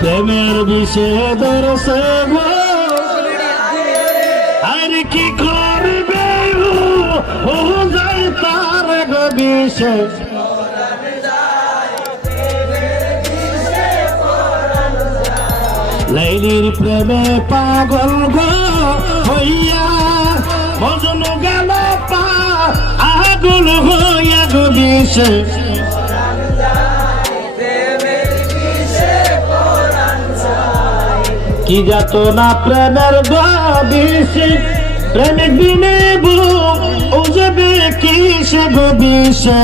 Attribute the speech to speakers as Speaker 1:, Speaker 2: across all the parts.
Speaker 1: প্রেমের বিষে দরসে গো আর কি করবে তার গবিষে লাইলির প্রেমে পাগল গো হইয়া, মজন গেল পা আগুল হইয়া গো কি যাত না প্রেমের বিষে প্রেমিক বিনে বু ও যাবে কিসে গো বিষে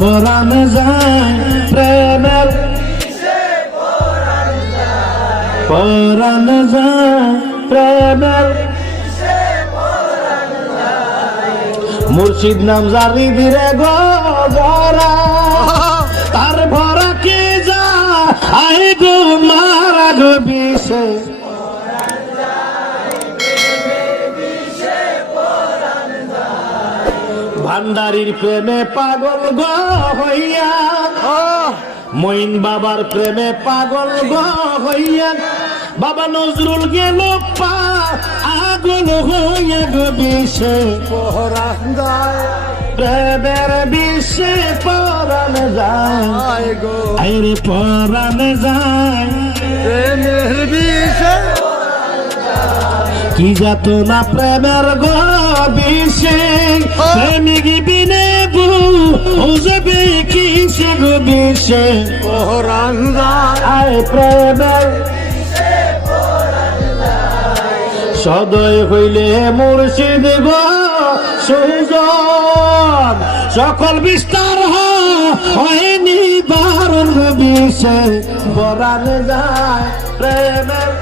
Speaker 1: পরাণ যায় প্রেমের পরাণ যায় প্রেমের মুর্শিদ নাম জারি দিরে গো জরা তার ভান্ডারির প্রেমে পাগল গো হইয়া। মইন বাবার প্রেমে পাগল গো হইয়া। বাবা নজরুল গেল পা আগল হইয়া গো বিষে।
Speaker 2: পহরান যায়।
Speaker 1: প্রেমের বিষে পরাণ যায়।
Speaker 2: গো।
Speaker 1: যায়। কি যাত না প্রেমের গো বিষে প্রেমিক বিনে বু ও যাবে কিসে গো বিষে
Speaker 2: পহরান যায়
Speaker 1: আয় প্রেমের সদয় হইলে মুর্শিদ গো সুজন। সকল বিস্তার হয়, হয়নি বারণ বিষে বরান যায় প্রেমের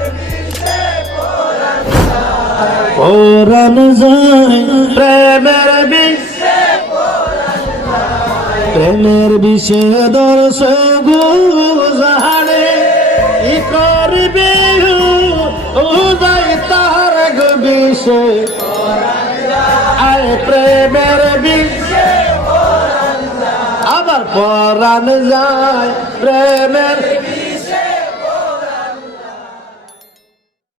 Speaker 1: পরাণ যায়। প্রেমের বিষে প্রেমের বিষে দর্শ গুজারে ই করবে তার গো বিষে আয় প্রেমের বিষে আবার পরাণ যায়। প্রেম